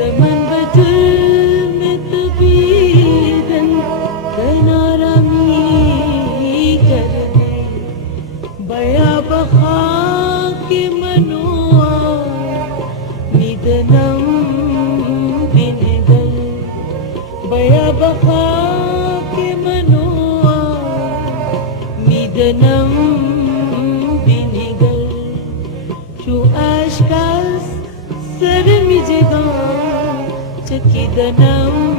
zaman berjumpa tebidan kenarami karne baya bakha ke manua nidanam binidal baya bakha ke manua nidanam binidal şu aşkas sarı micega çekidanam